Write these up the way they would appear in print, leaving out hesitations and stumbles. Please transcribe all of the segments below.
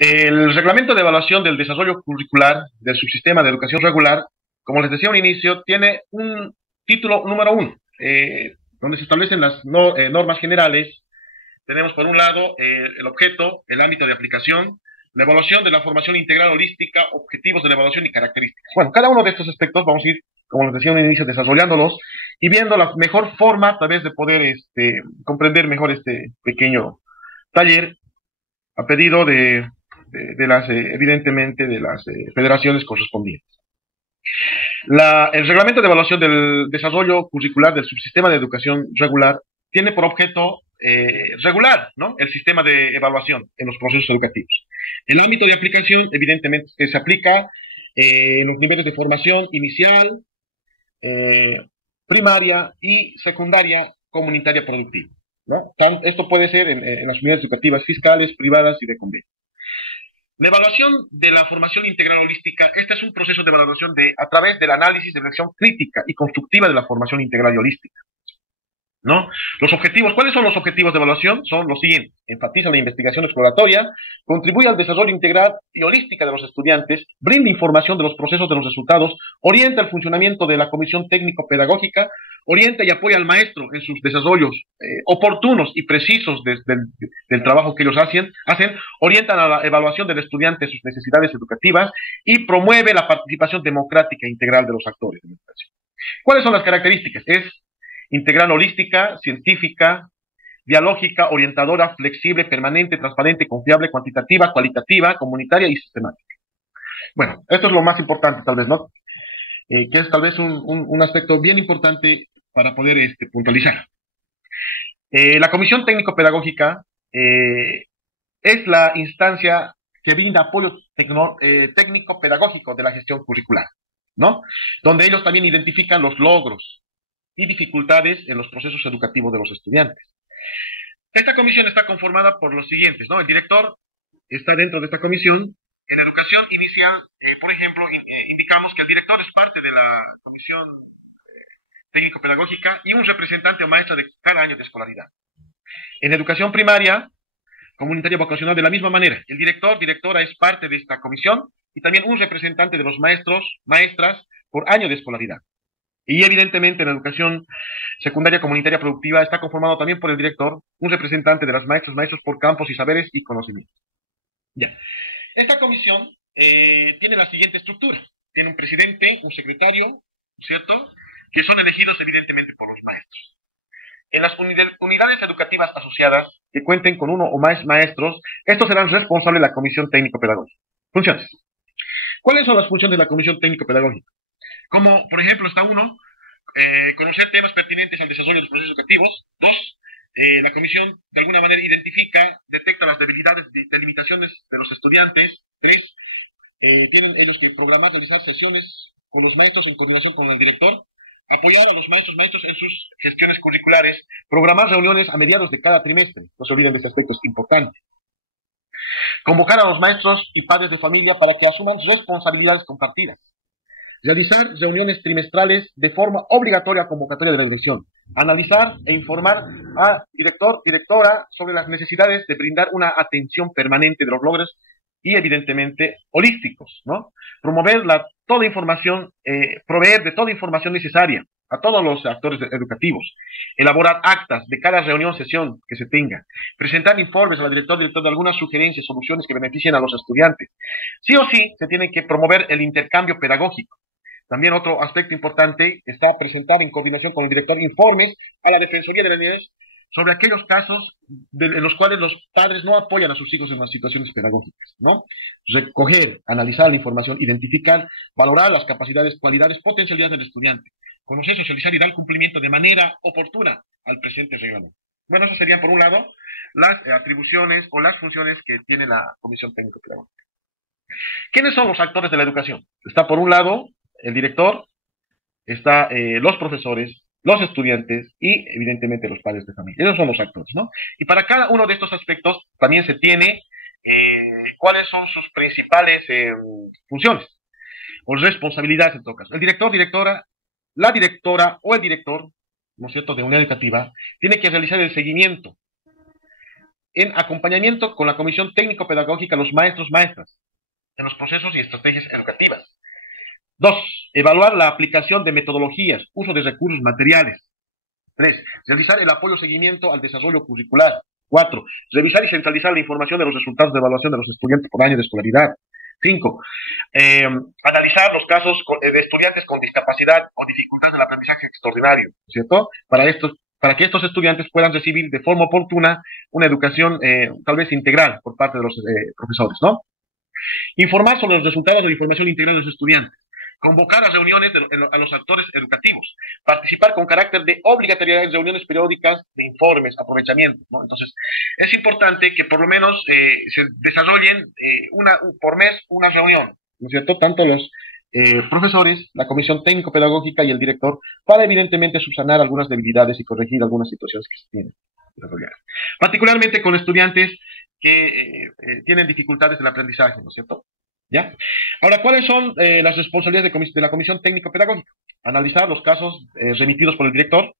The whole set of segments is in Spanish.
El reglamento de evaluación del desarrollo curricular del subsistema de educación regular, como les decía a un inicio, tiene un título número uno, donde se establecen las normas generales. Tenemos por un lado el objeto, el ámbito de aplicación, la evaluación de la formación integral holística, objetivos de la evaluación y características. Bueno, cada uno de estos aspectos vamos a ir, como les decía a un inicio, desarrollándolos y viendo la mejor forma, tal vez, de poder comprender mejor este pequeño taller a pedido de las, evidentemente, de las federaciones correspondientes. El reglamento de evaluación del desarrollo curricular del subsistema de educación regular tiene por objeto regular, ¿no?, el sistema de evaluación en los procesos educativos. El ámbito de aplicación, evidentemente, que se aplica en los niveles de formación inicial, eh, primaria y secundaria comunitaria productiva, ¿no? Esto puede ser en las unidades educativas fiscales, privadas y de convenio. La evaluación de la formación integral holística, este es un proceso de evaluación a través del análisis de evaluación crítica y constructiva de la formación integral y holística, ¿no? Los objetivos, ¿cuáles son los objetivos de evaluación? Son los siguientes: enfatiza la investigación exploratoria, contribuye al desarrollo integral y holística de los estudiantes, brinda información de los procesos de los resultados, orienta el funcionamiento de la comisión técnico-pedagógica, orienta y apoya al maestro en sus desarrollos oportunos y precisos del trabajo que ellos hacen, orientan a la evaluación del estudiante, sus necesidades educativas y promueve la participación democrática e integral de los actores de la educación. ¿Cuáles son las características? Es integral holística, científica, dialógica, orientadora, flexible, permanente, transparente, confiable, cuantitativa, cualitativa, comunitaria y sistemática. Bueno, esto es lo más importante, tal vez, ¿no? Que es tal vez un aspecto bien importante para poder puntualizar. La comisión técnico-pedagógica es la instancia que brinda apoyo técnico-pedagógico de la gestión curricular, ¿no? Donde ellos también identifican los logros y dificultades en los procesos educativos de los estudiantes. Esta comisión está conformada por los siguientes, ¿no? El director está dentro de esta comisión. En educación inicial, por ejemplo, indicamos que el director es parte de la comisión técnico-pedagógica y un representante o maestra de cada año de escolaridad. En educación primaria, comunitaria vocacional, de la misma manera, el director, directora es parte de esta comisión y también un representante de los maestros, maestras por año de escolaridad. Y evidentemente en la educación secundaria comunitaria productiva está conformado también por el director, un representante de las maestras, maestros por campos y saberes y conocimientos. Ya. Esta comisión tiene la siguiente estructura. Tiene un presidente, un secretario, ¿cierto?, que son elegidos evidentemente por los maestros. En las unidades educativas asociadas que cuenten con uno o más maestros, estos serán responsables de la comisión técnico-pedagógica. Funciones. ¿Cuáles son las funciones de la comisión técnico-pedagógica? Como, por ejemplo, está uno, conocer temas pertinentes al desarrollo de los procesos educativos. Dos, la comisión de alguna manera identifica, detecta las debilidades de limitaciones de los estudiantes. Tres, tienen ellos que programar, realizar sesiones con los maestros en coordinación con el director, apoyar a los maestros en sus gestiones curriculares, programar reuniones a mediados de cada trimestre. No se olviden de este aspecto, es importante. Convocar a los maestros y padres de familia para que asuman responsabilidades compartidas. Realizar reuniones trimestrales de forma obligatoria, convocatoria de la dirección. Analizar e informar a director, directora sobre las necesidades de brindar una atención permanente de los logros y evidentemente holísticos, ¿no? Promover toda información, proveer de toda información necesaria a todos los actores educativos, elaborar actas de cada reunión, sesión que se tenga, presentar informes a la director de algunas sugerencias, soluciones que beneficien a los estudiantes. Sí o sí se tiene que promover el intercambio pedagógico. También otro aspecto importante está presentar en coordinación con el director informes a la Defensoría de la Niñez sobre aquellos casos en los cuales los padres no apoyan a sus hijos en las situaciones pedagógicas, ¿no? Recoger, analizar la información, identificar, valorar las capacidades, cualidades, potencialidades del estudiante, conocer, socializar y dar cumplimiento de manera oportuna al presente reglamento. Bueno, eso serían, por un lado, las atribuciones o las funciones que tiene la Comisión Técnico-Pedagógica. ¿Quiénes son los actores de la educación? Está, por un lado, el director, está los profesores, los estudiantes y evidentemente los padres de familia. Esos son los actores, ¿no? Y para cada uno de estos aspectos también se tiene cuáles son sus principales funciones o responsabilidades en todo caso. El director, directora, la directora o el director, ¿no es cierto?, de unidad educativa, tiene que realizar el seguimiento en acompañamiento con la comisión técnico-pedagógica, los maestros, maestras, en los procesos y estrategias educativas. 2. Evaluar la aplicación de metodologías, uso de recursos materiales. 3. Realizar el apoyo seguimiento al desarrollo curricular. 4. Revisar y centralizar la información de los resultados de evaluación de los estudiantes por año de escolaridad. 5. Analizar los casos de estudiantes con discapacidad o dificultad del aprendizaje extraordinario, ¿cierto? Para que estos estudiantes puedan recibir de forma oportuna una educación tal vez integral por parte de los profesores, ¿no? Informar sobre los resultados de la información integral de los estudiantes. Convocar a reuniones a los actores educativos, participar con carácter de obligatoriedad en reuniones periódicas de informes, aprovechamiento, ¿no? Entonces, es importante que por lo menos se desarrollen por mes una reunión, ¿no es cierto? Tanto los profesores, la comisión técnico-pedagógica y el director, para evidentemente subsanar algunas debilidades y corregir algunas situaciones que se tienen desarrollar. Particularmente con estudiantes que tienen dificultades en el aprendizaje, ¿no es cierto? ¿Ya? Ahora, ¿cuáles son las responsabilidades de la comisión técnico-pedagógica? Analizar los casos remitidos por el director,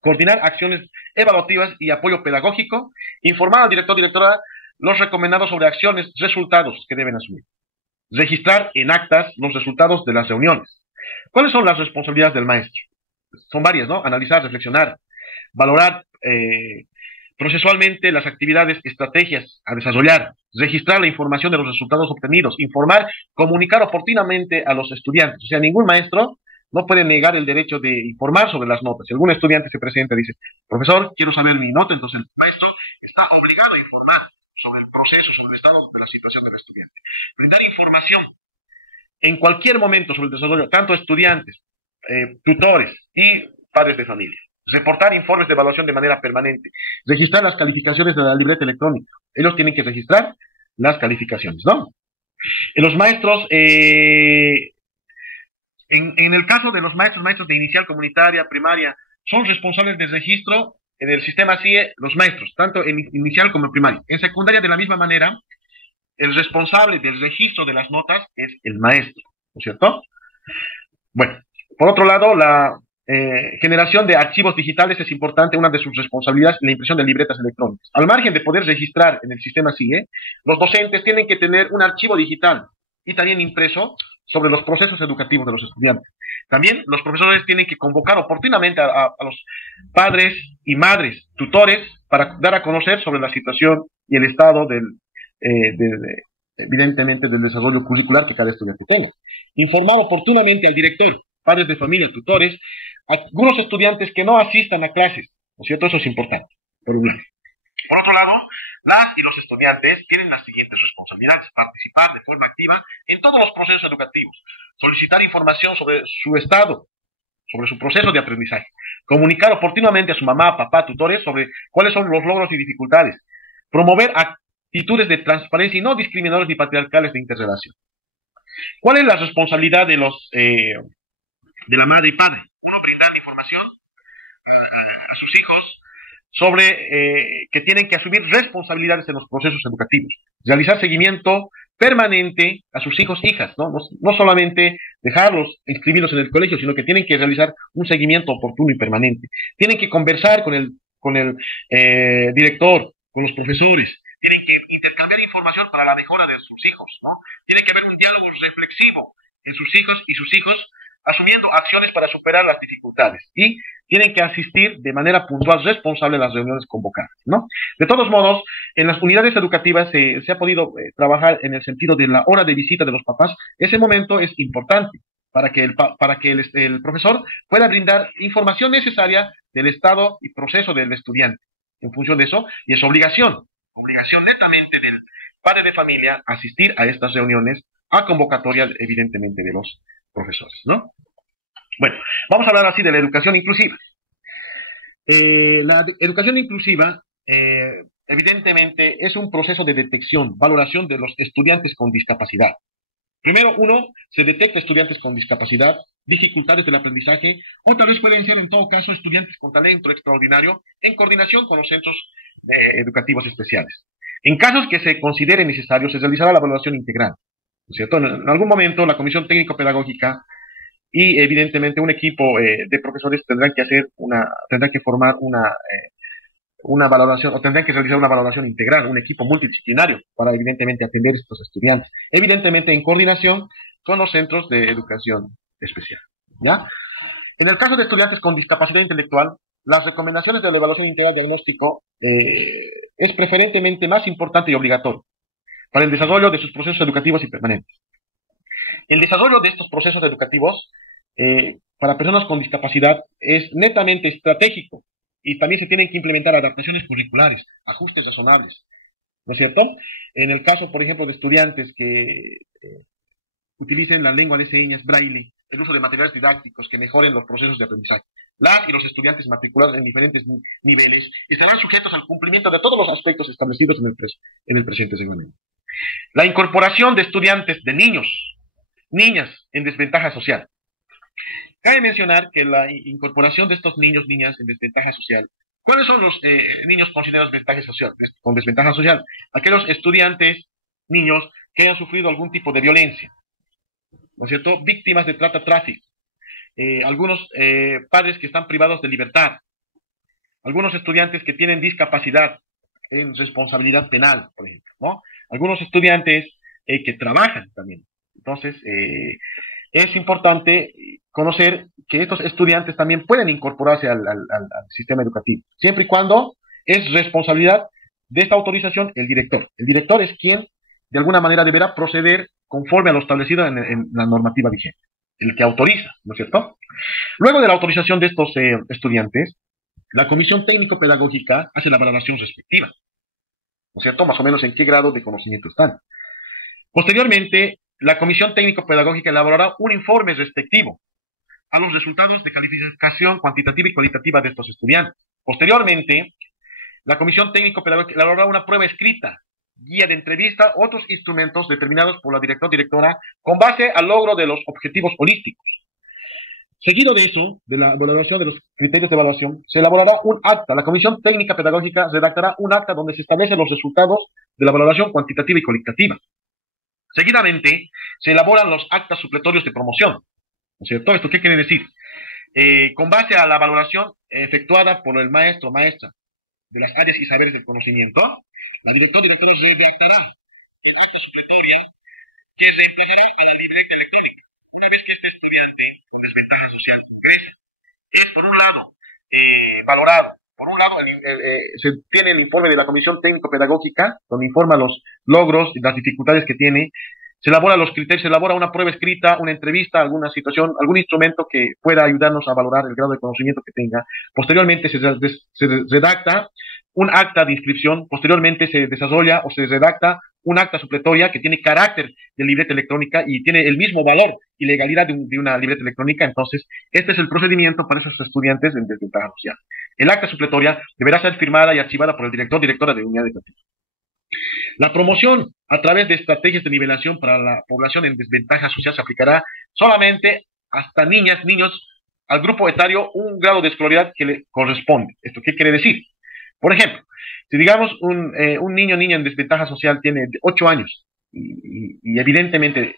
coordinar acciones evaluativas y apoyo pedagógico, informar al director, directora los recomendados sobre acciones, resultados que deben asumir, registrar en actas los resultados de las reuniones. ¿Cuáles son las responsabilidades del maestro? Son varias, ¿no? Analizar, reflexionar, valorar procesualmente las actividades, estrategias a desarrollar, registrar la información de los resultados obtenidos, informar, comunicar oportunamente a los estudiantes. O sea, ningún maestro no puede negar el derecho de informar sobre las notas. Si algún estudiante se presenta y dice, profesor, quiero saber mi nota, entonces el maestro está obligado a informar sobre el proceso, sobre el estado de la situación del estudiante. Brindar información en cualquier momento sobre el desarrollo, tanto estudiantes, tutores y padres de familia. Reportar informes de evaluación de manera permanente, registrar las calificaciones de la libreta electrónica. Ellos tienen que registrar las calificaciones, ¿no? Los maestros, en el caso de los maestros de inicial, comunitaria, primaria, son responsables del registro del sistema CIE, los maestros, tanto en inicial como en primaria. En secundaria, de la misma manera, el responsable del registro de las notas es el maestro, ¿no es cierto? Bueno, por otro lado, la generación de archivos digitales es importante, una de sus responsabilidades, la impresión de libretas electrónicas. Al margen de poder registrar en el sistema CIE, los docentes tienen que tener un archivo digital y también impreso sobre los procesos educativos de los estudiantes. También los profesores tienen que convocar oportunamente a los padres y madres, tutores, para dar a conocer sobre la situación y el estado evidentemente del desarrollo curricular que cada estudiante tenga. Informar oportunamente al director, padres de familia, tutores, algunos estudiantes que no asistan a clases, ¿no es cierto? Eso es importante, por un lado. Por otro lado, las y los estudiantes tienen las siguientes responsabilidades: participar de forma activa en todos los procesos educativos, solicitar información sobre su estado, sobre su proceso de aprendizaje, comunicar oportunamente a su mamá, papá, tutores sobre cuáles son los logros y dificultades, promover actitudes de transparencia y no discriminadoras ni patriarcales de interrelación. ¿Cuál es la responsabilidad de la madre y padre? Uno, brindar la información a sus hijos sobre que tienen que asumir responsabilidades en los procesos educativos, realizar seguimiento permanente a sus hijos, hijas, ¿no? No solamente dejarlos, inscribirlos en el colegio, sino que tienen que realizar un seguimiento oportuno y permanente. Tienen que conversar con el director, con los profesores, tienen que intercambiar información para la mejora de sus hijos, ¿no? Tiene que haber un diálogo reflexivo en sus hijos y sus hijos asumiendo acciones para superar las dificultades y tienen que asistir de manera puntual, responsable a las reuniones convocadas, ¿no? De todos modos, en las unidades educativas se ha podido trabajar en el sentido de la hora de visita de los papás. Ese momento es importante para que el profesor pueda brindar información necesaria del estado y proceso del estudiante. En función de eso, y es obligación netamente del padre de familia asistir a estas reuniones, a convocatorias evidentemente de los profesores, ¿no? Bueno, vamos a hablar así de la educación inclusiva. La educación inclusiva, evidentemente, es un proceso de detección, valoración de los estudiantes con discapacidad. Primero, se detecta estudiantes con discapacidad, dificultades del aprendizaje, o tal vez pueden ser, en todo caso, estudiantes con talento extraordinario, en coordinación con los centros educativos especiales. En casos que se considere necesario, se realizará la evaluación integral, ¿no es cierto? En algún momento, la comisión técnico-pedagógica y evidentemente un equipo de profesores tendrán que formar una valoración, o tendrán que realizar una valoración integral, un equipo multidisciplinario, para evidentemente atender a estos estudiantes, evidentemente en coordinación con los centros de educación especial, ¿ya? En el caso de estudiantes con discapacidad intelectual, las recomendaciones de la evaluación integral diagnóstico es preferentemente más importante y obligatorio para el desarrollo de sus procesos educativos y permanentes. El desarrollo de estos procesos educativos para personas con discapacidad es netamente estratégico y también se tienen que implementar adaptaciones curriculares, ajustes razonables, ¿no es cierto? En el caso, por ejemplo, de estudiantes que utilicen la lengua de señas, braille, el uso de materiales didácticos que mejoren los procesos de aprendizaje. Las y los estudiantes matriculados en diferentes niveles estarán sujetos al cumplimiento de todos los aspectos establecidos en el presente reglamento. La incorporación de estudiantes, de niñas en desventaja social. Cabe mencionar que la incorporación de estos niños, niñas en desventaja social, ¿cuáles son los niños considerados con desventaja social? Aquellos estudiantes, niños, que hayan sufrido algún tipo de violencia, ¿no es cierto? Víctimas de tráfico, algunos padres que están privados de libertad, algunos estudiantes que tienen discapacidad en responsabilidad penal, por ejemplo, ¿no? Algunos estudiantes que trabajan también. Entonces, es importante conocer que estos estudiantes también pueden incorporarse al sistema educativo, siempre y cuando es responsabilidad de esta autorización el director. El director es quien, de alguna manera, deberá proceder conforme a lo establecido en la normativa vigente, el que autoriza, ¿no es cierto? Luego de la autorización de estos estudiantes, la comisión técnico-pedagógica hace la valoración respectiva, ¿no es cierto? Más o menos en qué grado de conocimiento están. Posteriormente, la comisión técnico-pedagógica elaborará un informe respectivo a los resultados de calificación cuantitativa y cualitativa de estos estudiantes. Posteriormente, la comisión técnico-pedagógica elaborará una prueba escrita, guía de entrevista, otros instrumentos determinados por la directora con base al logro de los objetivos holísticos. Seguido de eso, de la valoración de los criterios de evaluación, se elaborará un acta. La comisión técnica pedagógica redactará un acta donde se establecen los resultados de la valoración cuantitativa y cualitativa. Seguidamente, se elaboran los actas supletorios de promoción, ¿no es cierto? ¿Esto qué quiere decir? Con base a la valoración efectuada por el maestro o maestra de las áreas y saberes del conocimiento, la directora redactará el acta supletoria que reemplazará a la libreta electrónica una vez que este estudiante con desventaja social ingrese. Es, por un lado, valorado. Por un lado, se tiene el informe de la Comisión Técnico-Pedagógica, donde informa los logros y las dificultades que tiene. Se elabora los criterios, se elabora una prueba escrita, una entrevista, alguna situación, algún instrumento que pueda ayudarnos a valorar el grado de conocimiento que tenga. Posteriormente se redacta un acta de inscripción, posteriormente se desarrolla o se redacta un acta supletoria que tiene carácter de libreta electrónica y tiene el mismo valor y legalidad de una libreta electrónica. Entonces, este es el procedimiento para esos estudiantes en desventaja social. El acta supletoria deberá ser firmada y archivada por el directora de unidad educativa. La promoción a través de estrategias de nivelación para la población en desventaja social se aplicará solamente hasta niñas, niños, al grupo etario un grado de escolaridad que le corresponde. ¿Esto qué quiere decir? Por ejemplo, si digamos un niño o niña en desventaja social tiene 8 años y evidentemente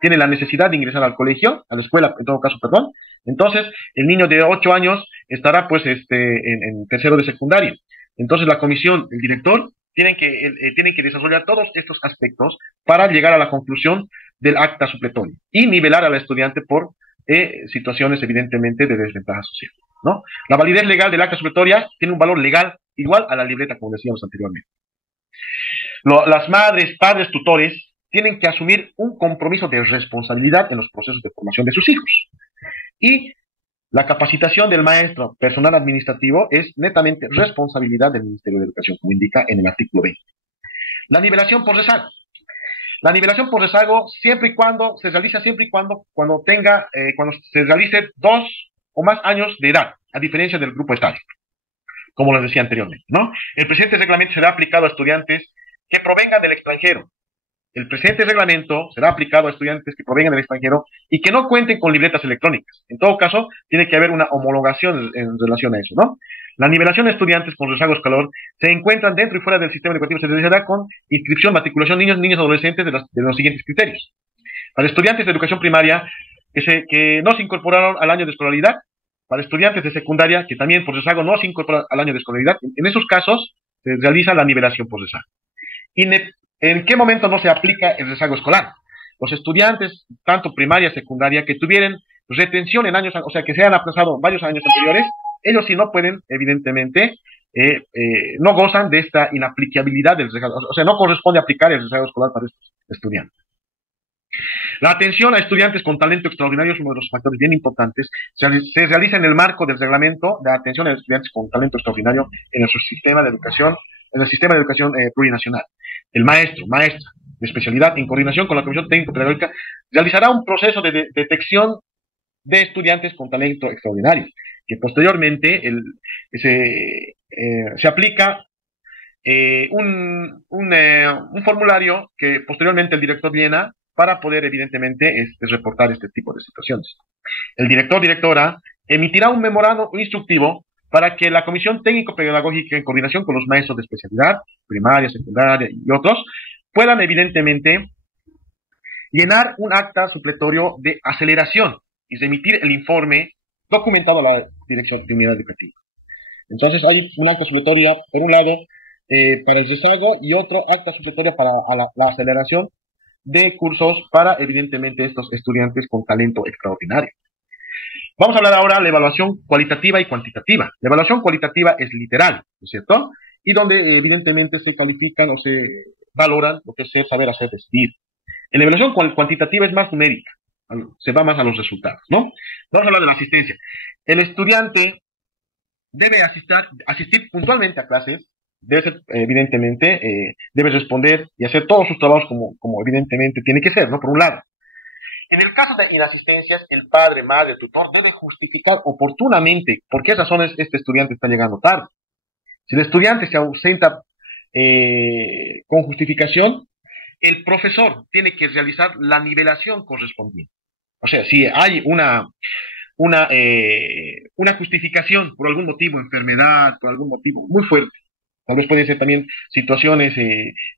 tiene la necesidad de ingresar al colegio, a la escuela, en todo caso, perdón, entonces el niño de 8 años estará pues en tercero de secundaria. Entonces la comisión, el director, tienen que desarrollar todos estos aspectos para llegar a la conclusión del acta supletoria y nivelar al estudiante por situaciones evidentemente de desventaja social, ¿no? La validez legal del acta supletoria tiene un valor legal igual a la libreta, como decíamos anteriormente. Las madres, padres, tutores tienen que asumir un compromiso de responsabilidad en los procesos de formación de sus hijos. Y la capacitación del maestro personal administrativo es netamente responsabilidad del Ministerio de Educación, como indica en el artículo 20. La nivelación por rezago. La nivelación por rezago se realiza siempre y cuando se realice 2 o más años de edad, a diferencia del grupo etario, como les decía anteriormente, ¿no? El presente reglamento será aplicado a estudiantes que provengan del extranjero. El presente reglamento será aplicado a estudiantes que provengan del extranjero y que no cuenten con libretas electrónicas. En todo caso, tiene que haber una homologación en relación a eso, ¿no? La nivelación de estudiantes con rezago escolar se encuentran dentro y fuera del sistema educativo. Se realizará con inscripción, matriculación, niños, niñas, adolescentes de los siguientes criterios. Para estudiantes de educación primaria que no se incorporaron al año de escolaridad, para estudiantes de secundaria que también por rezago no se incorporan al año de escolaridad. En esos casos se realiza la nivelación por rezago. ¿Y en qué momento no se aplica el rezago escolar? Los estudiantes, tanto primaria, secundaria, que tuvieran retención en años, o sea, que se han aplazado varios años anteriores, ellos sí no pueden, evidentemente, no gozan de esta inaplicabilidad del rezago, o sea, no corresponde aplicar el rezago escolar para estos estudiantes. La atención a estudiantes con talento extraordinario es uno de los factores bien importantes. Se realiza en el marco del reglamento de atención a estudiantes con talento extraordinario en nuestro sistema de educación, plurinacional. El maestro, maestra de especialidad, en coordinación con la Comisión Técnico-Pedagógica, realizará un proceso de detección de estudiantes con talento extraordinario, que posteriormente se aplica un formulario que posteriormente el director llena para poder, evidentemente, reportar este tipo de situaciones. El directora, emitirá un memorando instructivo para que la Comisión Técnico-Pedagógica, en coordinación con los maestros de especialidad, primaria, secundaria y otros, puedan, evidentemente, llenar un acta supletorio de aceleración y remitir el informe documentado a la Dirección de Unidad Educativa. Entonces, hay un acta supletoria, por un lado, para el rezago y otro acta supletoria para la aceleración de cursos para, evidentemente, estos estudiantes con talento extraordinario. Vamos a hablar ahora de la evaluación cualitativa y cuantitativa. La evaluación cualitativa es literal, ¿no es cierto? Y donde, evidentemente, se califican o se valoran lo que es saber hacer, decidir. En la evaluación cuantitativa es más numérica, se va más a los resultados, ¿no? Vamos a hablar de la asistencia. El estudiante debe asistir puntualmente a clases, debe ser, evidentemente, debe responder y hacer todos sus trabajos como evidentemente tiene que ser, ¿no? Por un lado. En el caso de inasistencias, el padre, madre, tutor debe justificar oportunamente por qué razones este estudiante está llegando tarde. Si el estudiante se ausenta con justificación, el profesor tiene que realizar la nivelación correspondiente. O sea, si hay una justificación por algún motivo, enfermedad, por algún motivo muy fuerte, tal vez pueden ser también situaciones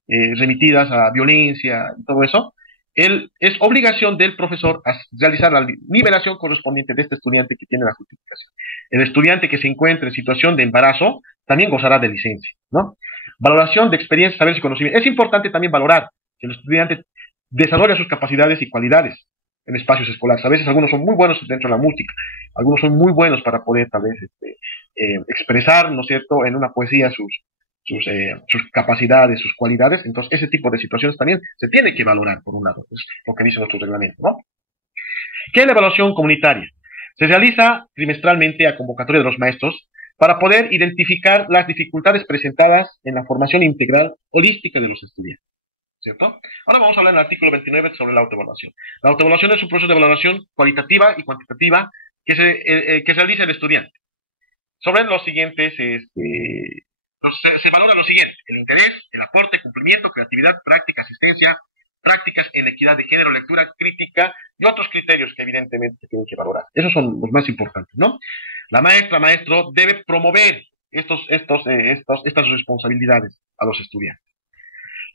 remitidas a violencia y todo eso, es obligación del profesor a realizar la nivelación correspondiente de este estudiante que tiene la justificación. El estudiante que se encuentre en situación de embarazo también gozará de licencia, ¿no? Valoración de experiencias, saberes y conocimientos. Es importante también valorar que el estudiante desarrolla sus capacidades y cualidades en espacios escolares. A veces algunos son muy buenos dentro de la música, algunos son muy buenos para poder tal vez expresar, ¿no es cierto?, en una poesía sus capacidades, sus cualidades. Entonces ese tipo de situaciones también se tiene que valorar, por un lado, es lo que dice nuestro reglamento, ¿no? ¿Qué es la evaluación comunitaria? Se realiza trimestralmente a convocatoria de los maestros para poder identificar las dificultades presentadas en la formación integral holística de los estudiantes, ¿cierto? Ahora vamos a hablar en el artículo 29 sobre la autoevaluación. La autoevaluación es un proceso de evaluación cualitativa y cuantitativa que se realiza el estudiante. Sobre los siguientes, se valora lo siguiente: el interés, el aporte, cumplimiento, creatividad, práctica, asistencia, prácticas en equidad de género, lectura crítica y otros criterios que evidentemente se tienen que valorar. Esos son los más importantes, ¿no? La maestra, maestro debe promover estas responsabilidades a los estudiantes.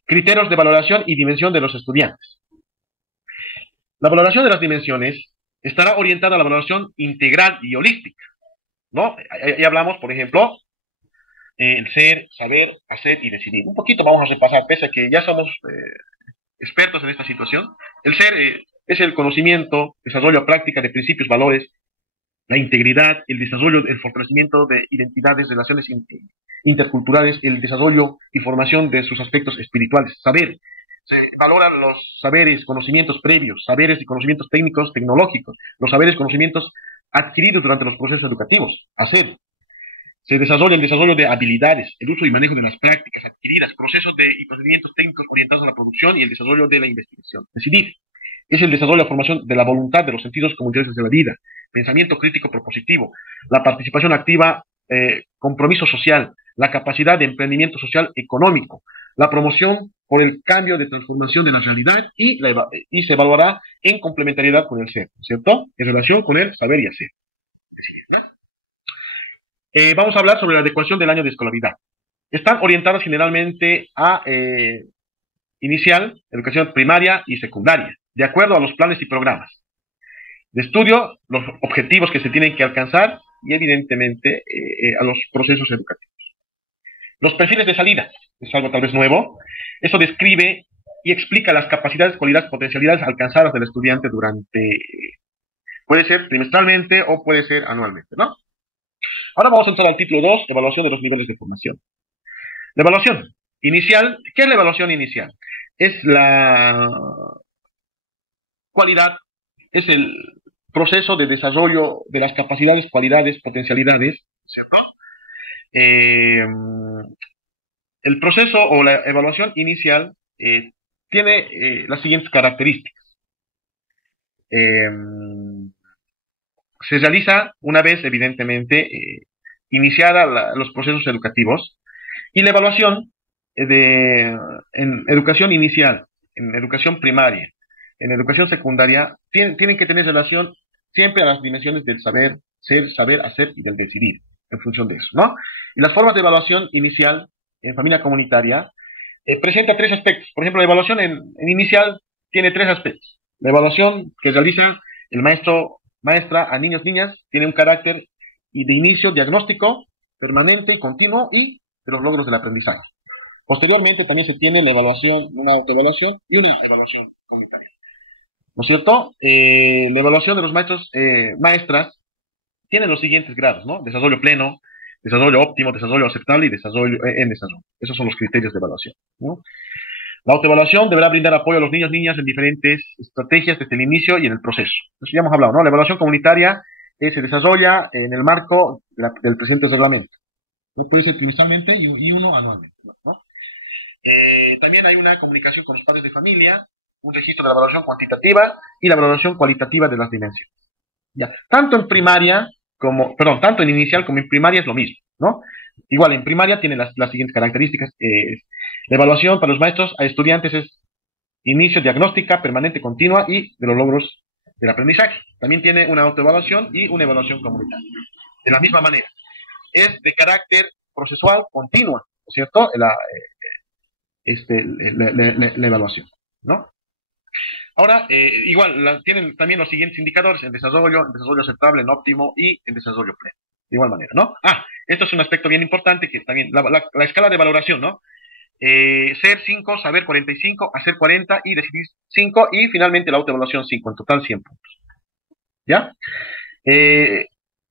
Criterios de valoración y dimensión de los estudiantes. La valoración de las dimensiones estará orientada a la valoración integral y holística, ¿no? Ahí hablamos, por ejemplo, el ser, saber, hacer y decidir. Un poquito vamos a repasar, pese a que ya somos expertos en esta situación. El ser es el conocimiento, desarrollo, práctica de principios, valores, la integridad, el desarrollo, el fortalecimiento de identidades, relaciones interculturales, el desarrollo y formación de sus aspectos espirituales. Saber, se valoran los saberes, conocimientos previos, saberes y conocimientos técnicos, tecnológicos, los saberes, conocimientos adquiridos durante los procesos educativos. Hacer, se desarrolla el desarrollo de habilidades, el uso y manejo de las prácticas adquiridas, procesos y procedimientos técnicos orientados a la producción y el desarrollo de la investigación. Decidir, es el desarrollo y la formación de la voluntad, de los sentidos comunitarios de la vida, pensamiento crítico propositivo, la participación activa, compromiso social, la capacidad de emprendimiento social económico, la promoción por el cambio de transformación de la realidad y se evaluará en complementariedad con el ser, ¿cierto? En relación con el saber y hacer. Vamos a hablar sobre la adecuación del año de escolaridad. Están orientadas generalmente a inicial, educación primaria y secundaria, de acuerdo a los planes y programas de estudio, los objetivos que se tienen que alcanzar y evidentemente a los procesos educativos. Los perfiles de salida es algo tal vez nuevo. Eso describe y explica las capacidades, cualidades, potencialidades alcanzadas del estudiante durante, puede ser trimestralmente o puede ser anualmente, ¿no? Ahora vamos a entrar al título 2, evaluación de los niveles de formación. La evaluación inicial, ¿qué es la evaluación inicial? Es la cualidad, es el proceso de desarrollo de las capacidades, cualidades, potencialidades, ¿cierto? El proceso o la evaluación inicial tiene las siguientes características. Se realiza una vez, evidentemente, iniciada los procesos educativos, y la evaluación en educación inicial, en educación primaria, en educación secundaria, tienen que tener relación siempre a las dimensiones del saber, ser, saber, hacer y del decidir, en función de eso, ¿no? Y las formas de evaluación inicial en familia comunitaria presenta tres aspectos. Por ejemplo, la evaluación en inicial tiene tres aspectos. La evaluación que realiza el maestro, maestra a niños, niñas, tiene un carácter de inicio diagnóstico permanente y continuo y de los logros del aprendizaje. Posteriormente también se tiene la evaluación, una autoevaluación y una evaluación comunitaria. ¿No es cierto? La evaluación de los maestros, maestras, tiene los siguientes grados, ¿no? Desarrollo pleno, desarrollo óptimo, desarrollo aceptable y desarrollo en desarrollo. Esos son los criterios de evaluación, ¿no? La autoevaluación deberá brindar apoyo a los niños y niñas en diferentes estrategias desde el inicio y en el proceso. Eso ya hemos hablado, ¿no? La evaluación comunitaria se desarrolla en el marco del presente reglamento. No puede ser trimestralmente y uno anualmente, ¿no? También hay una comunicación con los padres de familia, un registro de la evaluación cuantitativa y la evaluación cualitativa de las dimensiones. Ya. Tanto en primaria tanto en inicial como en primaria es lo mismo, ¿no? Igual, en primaria tiene las siguientes características. La evaluación para los maestros a estudiantes es inicio, diagnóstica, permanente, continua y de los logros del aprendizaje. También tiene una autoevaluación y una evaluación comunitaria. De la misma manera, es de carácter procesual, continua, ¿no es cierto? La evaluación, ¿no? Ahora, igual, tienen también los siguientes indicadores, en desarrollo aceptable, en óptimo y en desarrollo pleno. De igual manera, ¿no? Esto es un aspecto bien importante que también, la escala de valoración, ¿no? Ser 5, saber 45, hacer 40 y decidir 5 y finalmente la autoevaluación 5, en total 100 puntos. ¿Ya?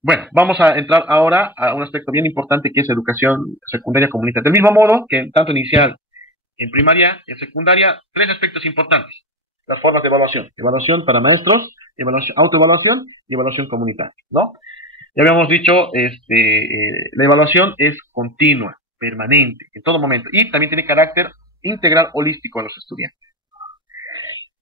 Bueno, vamos a entrar ahora a un aspecto bien importante que es educación secundaria comunitaria. Del mismo modo que tanto inicial, en primaria, en secundaria, tres aspectos importantes. Las formas de evaluación. Evaluación para maestros, autoevaluación y evaluación comunitaria, ¿no? Ya habíamos dicho, la evaluación es continua, permanente, en todo momento, y también tiene carácter integral holístico a los estudiantes.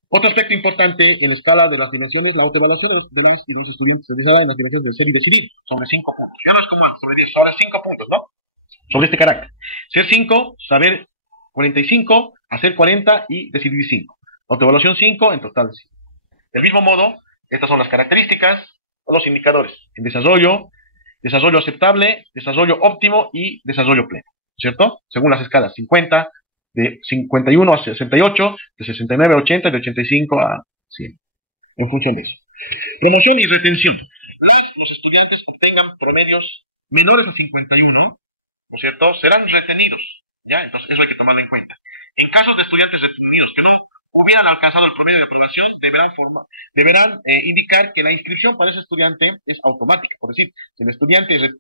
Otro aspecto importante en la escala de las dimensiones, la autoevaluación de las y los estudiantes se realiza en las dimensiones de ser y decidir, sobre 5 puntos. Ya no es como antes, sobre 10, sobre 5 puntos, ¿no? Sobre este carácter. Ser 5, saber 45, hacer 40 y decidir 5. Autoevaluación 5, en total 5. Del mismo modo, estas son las características o los indicadores en desarrollo aceptable, desarrollo óptimo y desarrollo pleno, ¿cierto? Según las escalas 50, de 51 a 68, de 69 a 80, de 85 a 100, en función de eso. Promoción y retención. Los estudiantes obtengan promedios menores de 51, ¿no es cierto? Serán retenidos, ¿ya? Entonces eso hay que tomarlo en cuenta. En caso de estudiantes retenidos que no hubieran alcanzado el promedio de aprobación, deberán indicar que la inscripción para ese estudiante es automática. Por decir, si el estudiante es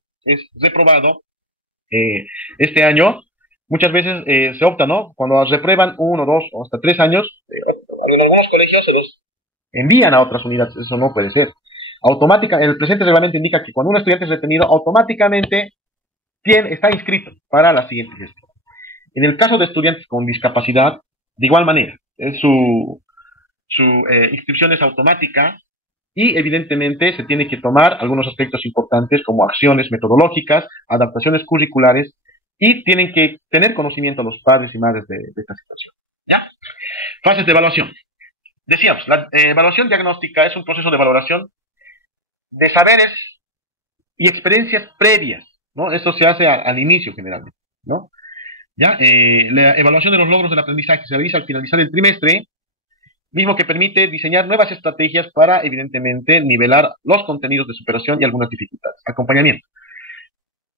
reprobado este año, muchas veces se opta, ¿no? Cuando reprueban 1, 2 o hasta 3 años, en algunos colegios se les envían a otras unidades. Eso no puede ser. El presente reglamento indica que cuando un estudiante es retenido, automáticamente está inscrito para la siguiente gestión. En el caso de estudiantes con discapacidad, de igual manera, su inscripción es automática y evidentemente se tiene que tomar algunos aspectos importantes como acciones metodológicas, adaptaciones curriculares y tienen que tener conocimiento los padres y madres de esta situación. ¿Ya? Fases de evaluación. Decíamos, la evaluación diagnóstica es un proceso de valoración de saberes y experiencias previas, ¿no? Esto se hace al inicio generalmente, ¿no? ¿Ya? La evaluación de los logros del aprendizaje se realiza al finalizar el trimestre mismo que permite diseñar nuevas estrategias para, evidentemente, nivelar los contenidos de superación y algunas dificultades. Acompañamiento.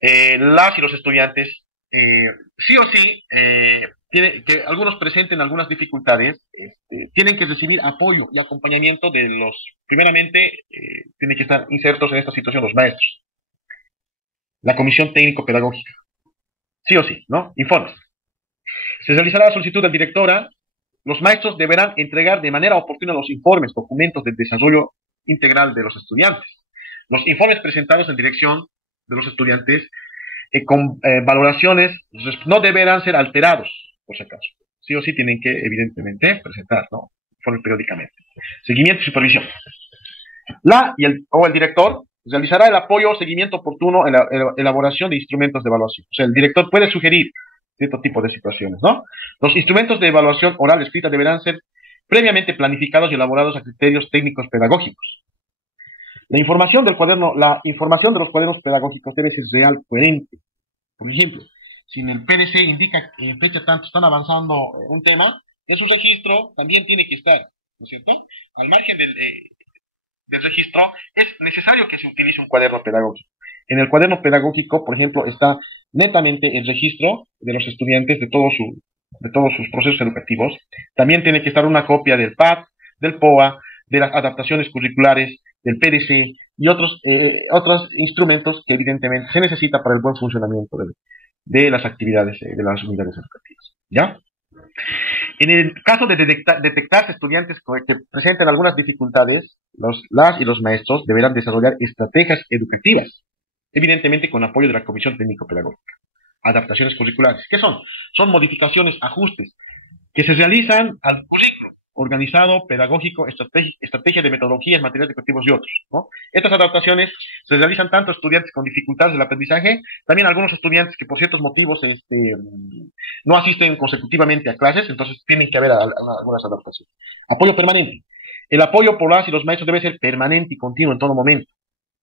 Las y los estudiantes, sí o sí, que algunos presenten algunas dificultades, tienen que recibir apoyo y acompañamiento de los, primeramente, tienen que estar insertos en esta situación los maestros, la comisión técnico-pedagógica, sí o sí, ¿no? Informes. Se realizará la solicitud del directora. Los maestros deberán entregar de manera oportuna los informes, documentos de desarrollo integral de los estudiantes. Los informes presentados en dirección de los estudiantes con valoraciones no deberán ser alterados, por si acaso. Sí o sí tienen que, evidentemente, presentar, ¿no? Informes periódicamente. Seguimiento y supervisión. El director realizará el apoyo o seguimiento oportuno en la elaboración de instrumentos de evaluación. O sea, el director puede sugerir cierto tipo de situaciones, ¿no? Los instrumentos de evaluación oral escrita deberán ser previamente planificados y elaborados a criterios técnicos pedagógicos. La información de los cuadernos pedagógicos debe ser real, coherente. Por ejemplo, si en el PDC indica que en fecha tanto están avanzando un tema, en su registro también tiene que estar, ¿no es cierto? Al margen del registro, es necesario que se utilice un cuaderno pedagógico. En el cuaderno pedagógico, por ejemplo, está netamente el registro de los estudiantes de todos sus procesos educativos. También tiene que estar una copia del PAD, del POA, de las adaptaciones curriculares, del PDC y otros instrumentos que evidentemente se necesita para el buen funcionamiento de las actividades de las unidades educativas. ¿Ya? En el caso de detectarse estudiantes que presenten algunas dificultades, las y los maestros deberán desarrollar estrategias educativas, evidentemente con apoyo de la Comisión Técnico-Pedagógica. Adaptaciones curriculares. ¿Qué son? Son modificaciones, ajustes, que se realizan al currículo organizado, pedagógico, estrategia de metodologías, materiales educativos y otros, ¿no? Estas adaptaciones se realizan tanto a estudiantes con dificultades del aprendizaje, también a algunos estudiantes que por ciertos motivos no asisten consecutivamente a clases, entonces tienen que haber algunas adaptaciones. Apoyo permanente. El apoyo por las y los maestros debe ser permanente y continuo en todo momento.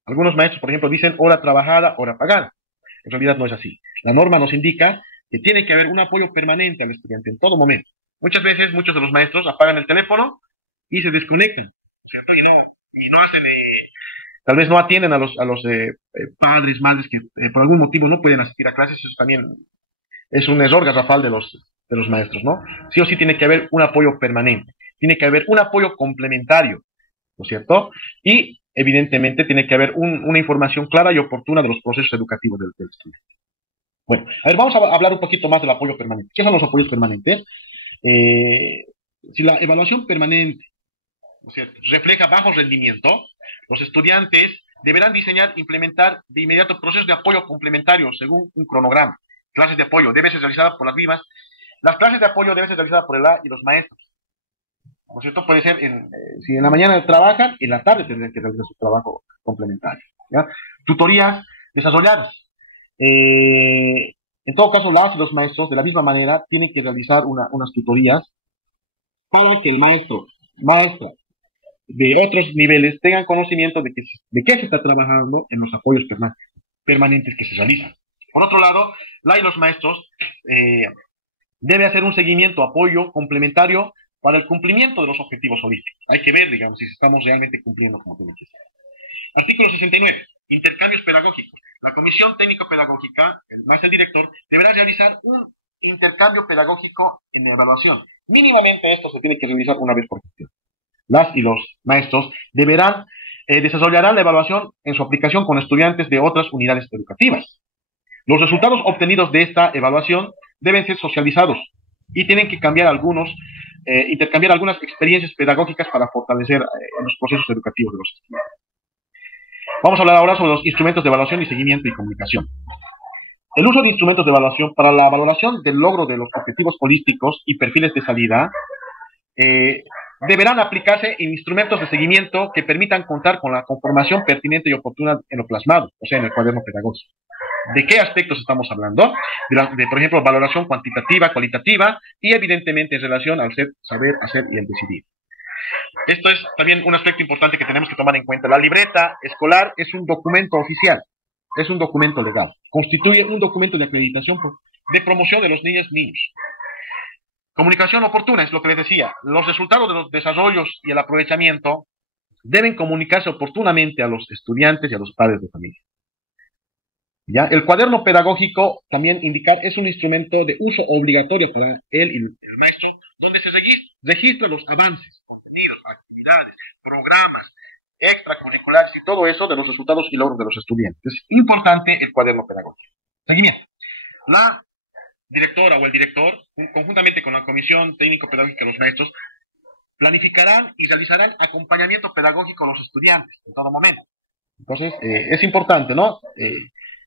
Algunos maestros, por ejemplo, dicen hora trabajada, hora pagada. En realidad no es así. La norma nos indica que tiene que haber un apoyo permanente al estudiante en todo momento. Muchas veces, muchos de los maestros apagan el teléfono y se desconectan, ¿cierto? Y no hacen, tal vez no atienden a los padres, madres que por algún motivo no pueden asistir a clases. Eso también es un error garrafal de los maestros, ¿no? Sí o sí tiene que haber un apoyo permanente, tiene que haber un apoyo complementario, ¿no es cierto? Y evidentemente tiene que haber una información clara y oportuna de los procesos educativos del estudiante. Bueno, a ver, vamos a hablar un poquito más del apoyo permanente. ¿Qué son los apoyos permanentes? Si la evaluación permanente, ¿no es cierto?, refleja bajo rendimiento, los estudiantes deberán diseñar e implementar de inmediato procesos de apoyo complementarios según un cronograma. Clases de apoyo deben ser realizadas por las mismas. Las clases de apoyo deben ser realizadas por el A y los maestros. ¿No es cierto? Puede ser, si en la mañana trabajan, en la tarde tendrán que realizar su trabajo complementario, ¿ya? Tutorías desarrolladas. En todo caso, las y los maestros, de la misma manera, tienen que realizar unas tutorías para que el maestra de otros niveles tengan conocimiento de qué se está trabajando en los apoyos permanentes que se realizan. Por otro lado, la y los maestros debe hacer un seguimiento, apoyo complementario para el cumplimiento de los objetivos holísticos. Hay que ver, digamos, si estamos realmente cumpliendo como tiene que ser. Artículo 69. Intercambios pedagógicos. La Comisión Técnico-Pedagógica, más el director, deberá realizar un intercambio pedagógico en la evaluación. Mínimamente esto se tiene que realizar una vez por gestión. Las y los maestros desarrollarán la evaluación en su aplicación con estudiantes de otras unidades educativas. Los resultados obtenidos de esta evaluación deben ser socializados y tienen que intercambiar algunas experiencias pedagógicas para fortalecer los procesos educativos de los estudiantes. Vamos a hablar ahora sobre los instrumentos de evaluación y seguimiento y comunicación. El uso de instrumentos de evaluación para la valoración del logro de los objetivos holísticos y perfiles de salida deberán aplicarse en instrumentos de seguimiento que permitan contar con la conformación pertinente y oportuna en lo plasmado, o sea, en el cuaderno pedagógico. ¿De qué aspectos estamos hablando? Por ejemplo, valoración cuantitativa, cualitativa y evidentemente en relación al saber, hacer y el decidir. Esto es también un aspecto importante que tenemos que tomar en cuenta. La libreta escolar es un documento oficial, es un documento legal, constituye un documento de acreditación de promoción de los niños. Comunicación oportuna es lo que les decía. Los resultados de los desarrollos y el aprovechamiento deben comunicarse oportunamente a los estudiantes y a los padres de familia. ¿Ya? El cuaderno pedagógico, también indicar, es un instrumento de uso obligatorio para él y el maestro, donde se registran los avances, contenidos, actividades, programas, extracurriculares y todo eso de los resultados y logros de los estudiantes. Es importante el cuaderno pedagógico. Seguimiento. La directora o el director, conjuntamente con la comisión técnico-pedagógica de los maestros, planificarán y realizarán acompañamiento pedagógico a los estudiantes en todo momento. Entonces, es importante, ¿no?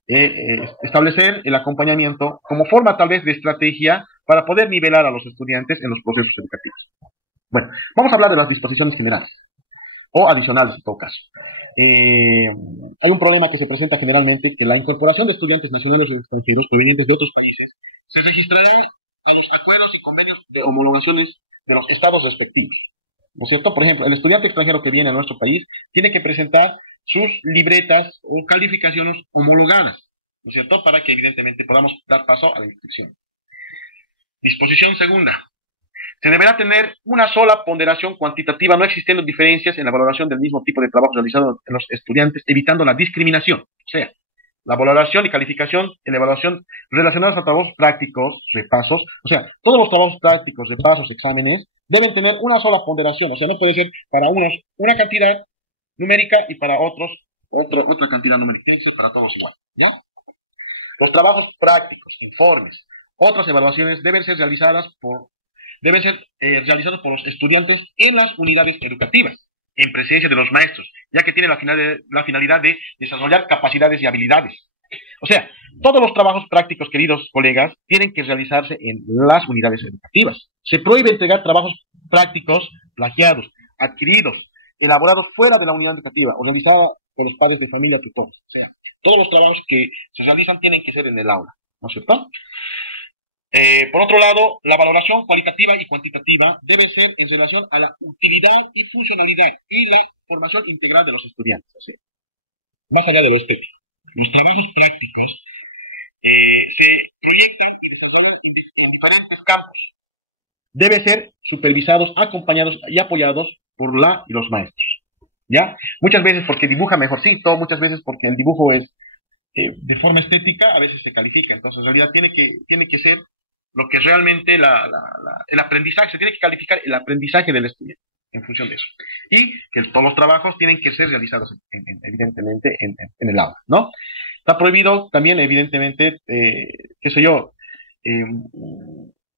Establecer el acompañamiento como forma tal vez de estrategia para poder nivelar a los estudiantes en los procesos educativos. Bueno, vamos a hablar de las disposiciones generales o adicionales en todo caso. Hay un problema que se presenta generalmente, que la incorporación de estudiantes nacionales y extranjeros provenientes de otros países se registrará a los acuerdos y convenios de homologaciones de los estados respectivos. ¿No es cierto? Por ejemplo, el estudiante extranjero que viene a nuestro país tiene que presentar sus libretas o calificaciones homologadas, ¿no es cierto? Para que evidentemente podamos dar paso a la inscripción. Disposición segunda. Se deberá tener una sola ponderación cuantitativa, no existiendo diferencias en la valoración del mismo tipo de trabajo realizado en los estudiantes, evitando la discriminación. O sea, la valoración y calificación en la evaluación relacionadas a trabajos prácticos, repasos, o sea, todos los trabajos prácticos, repasos, exámenes, deben tener una sola ponderación, o sea, no puede ser para unos una cantidad numérica y para otros otra cantidad numérica, tiene que ser para todos igual, ¿ya? Los trabajos prácticos, informes, otras evaluaciones deben ser realizados por los estudiantes en las unidades educativas, en presencia de los maestros, ya que tiene la finalidad de desarrollar capacidades y habilidades. O sea, todos los trabajos prácticos, queridos colegas, tienen que realizarse en las unidades educativas. Se prohíbe entregar trabajos prácticos plagiados, adquiridos, elaborados fuera de la unidad educativa o realizados por los padres de familia tutores. O sea, todos los trabajos que se realizan tienen que ser en el aula, ¿no es cierto? Por otro lado, la valoración cualitativa y cuantitativa debe ser en relación a la utilidad y funcionalidad y la formación integral de los estudiantes, ¿sí? Más allá de lo estético. Los trabajos prácticos se proyectan y desarrollan en diferentes campos. Deben ser supervisados, acompañados y apoyados por la y los maestros, ¿ya? Muchas veces porque dibuja mejorcito, muchas veces porque el dibujo es de forma estética, a veces se califica. Entonces, en realidad tiene que ser lo que realmente el aprendizaje, se tiene que calificar el aprendizaje del estudiante en función de eso. Y que todos los trabajos tienen que ser realizados evidentemente en el aula, ¿no? Está prohibido también, evidentemente, qué sé yo,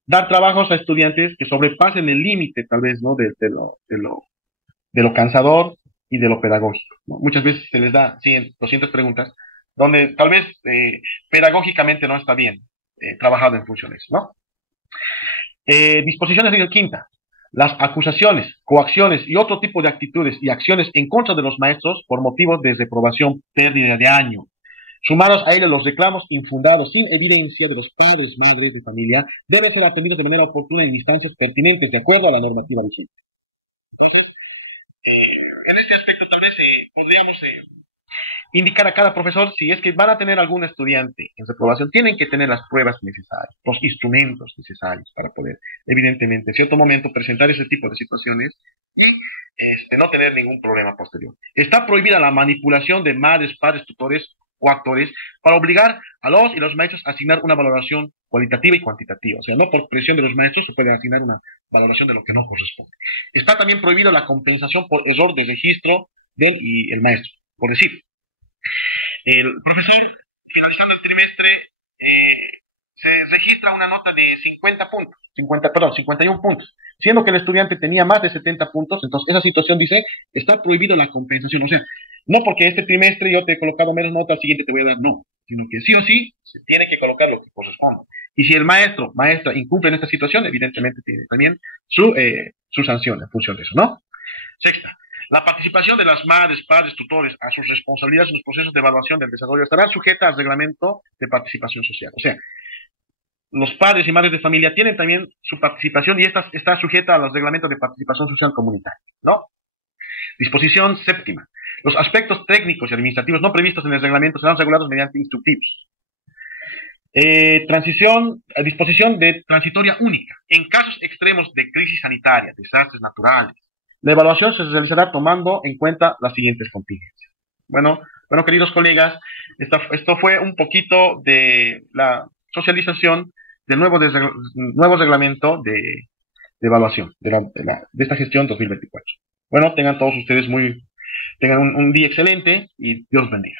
dar trabajos a estudiantes que sobrepasen el límite, tal vez, ¿no? De lo cansador y de lo pedagógico, ¿no? Muchas veces se les da 100, 200 preguntas, donde tal vez pedagógicamente no está bien trabajado en funciones, ¿no? Disposiciones de quinta. Las acusaciones, coacciones y otro tipo de actitudes y acciones en contra de los maestros por motivos de reprobación, pérdida de año, sumados a ellos los reclamos infundados sin evidencia de los padres, madres de familia, deben ser atendidos de manera oportuna en instancias pertinentes de acuerdo a la normativa vigente. Entonces, en este aspecto tal vez podríamos indicar a cada profesor, si es que van a tener algún estudiante en reprobación, tienen que tener las pruebas necesarias, los instrumentos necesarios para poder, evidentemente, en cierto momento presentar ese tipo de situaciones y no tener ningún problema posterior. Está prohibida la manipulación de madres, padres, tutores o actores para obligar a los y los maestros a asignar una valoración cualitativa y cuantitativa. O sea, no por presión de los maestros se puede asignar una valoración de lo que no corresponde. Está también prohibida la compensación por error de registro del y el maestro. Por decir, el profesor, finalizando el trimestre, se registra una nota de 51 puntos, siendo que el estudiante tenía más de 70 puntos, entonces esa situación dice, está prohibido la compensación, o sea, no porque este trimestre yo te he colocado menos nota, al siguiente te voy a dar, no, sino que sí o sí se tiene que colocar lo que corresponde. Y si el maestra incumple en esta situación, evidentemente tiene también su sanción en función de eso, ¿no? Sexta. La participación de las madres, padres, tutores a sus responsabilidades en los procesos de evaluación del desarrollo estará sujeta al reglamento de participación social. O sea, los padres y madres de familia tienen también su participación y esta está sujeta a los reglamentos de participación social comunitaria, ¿no? Disposición séptima. Los aspectos técnicos y administrativos no previstos en el reglamento serán regulados mediante instructivos. Disposición de transitoria única. En casos extremos de crisis sanitaria, desastres naturales, la evaluación se realizará tomando en cuenta las siguientes contingencias. Bueno, queridos colegas, esto fue un poquito de la socialización del nuevo reglamento de evaluación de esta gestión 2024. Bueno, tengan todos ustedes tengan un día excelente y Dios bendiga.